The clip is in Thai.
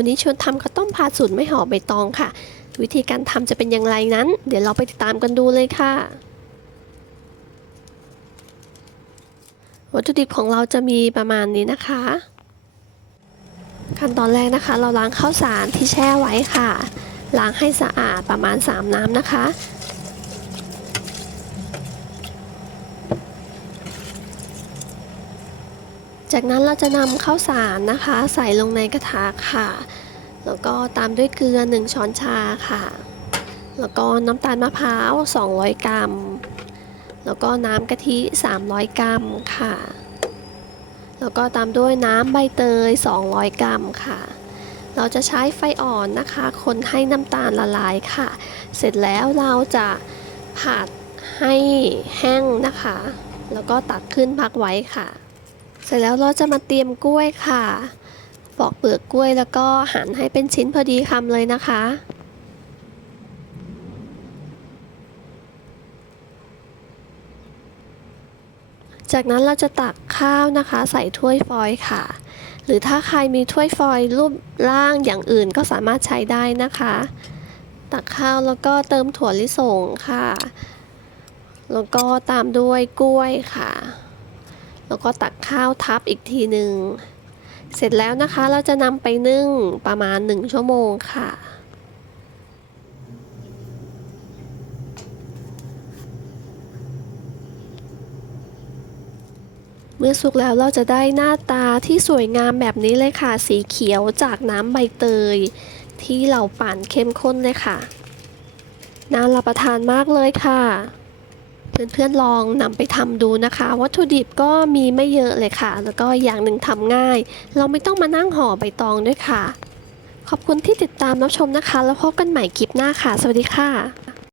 วันนี้ชวนทำข้าวต้มผัดสูตรไม่ห่อใบตองค่ะ วิธีการทำจะเป็นอย่างไรนั้น เดี๋ยวเราไปติดตามกันดูเลยค่ะ วัตถุดิบของเราจะมีประมาณนี้นะคะ ขั้นตอนแรกนะคะ เราล้างข้าวสารที่แช่ไว้ค่ะล้างให้สะอาดประมาณ 3 น้ำนะคะ จากนั้นเราจะนำข้าวสารนะคะ ใส่ลงในกระทะค่ะ แล้วก็ตามด้วยเกลือ 1 ช้อนชาค่ะ แล้วก็น้ำตาลมะพร้าว 200 กรัม แล้วก็น้ำกะทิ 300 กรัมค่ะ แล้วก็ตามด้วยน้ำใบเตย 200 กรัมค่ะ เราจะใช้ไฟอ่อนนะคะ คนให้น้ำตาลละลายค่ะ เสร็จแล้วเราจะผัดให้แห้งนะคะ แล้วก็ตักขึ้นพักไว้ค่ะ เสร็จแล้วเราจะมาเตรียมกล้วยค่ะ ปอกเปลือกกล้วยแล้วก็หั่นให้เป็นชิ้นพอดีคำเลยนะคะจากนั้นเราจะตักข้าวนะคะใส่ถ้วยฟอยล์ค่ะ หรือถ้าใครมีถ้วยฟอยล์รูปร่างอย่างอื่นก็สามารถใช้ได้นะคะ ตักข้าวแล้วก็เติมถั่วลิสงค่ะ แล้วก็ตามด้วยกล้วยค่ะ แล้วก็ตักข้าวทับอีกทีหนึ่ง เสร็จแล้วนะคะเราจะนำไปนึ่งประมาณ 1 ชั่วโมงค่ะเมื่อสุกแล้วเราจะได้หน้าตาที่สวยงามแบบนี้เลยค่ะ สีเขียวจากน้ำใบเตย ที่เราปั่นเข้มข้นเลยค่ะ น่ารับประทานมากเลยค่ะ เพื่อนๆลองนำไปทำดูนะคะ วัตถุดิบก็มีไม่เยอะเลยค่ะ แล้วก็อย่างหนึ่งทำง่าย เราไม่ต้องมานั่งห่อใบตองด้วยค่ะ ขอบคุณที่ติดตามรับชมนะคะ แล้วพบกันใหม่คลิปหน้าค่ะ สวัสดีค่ะ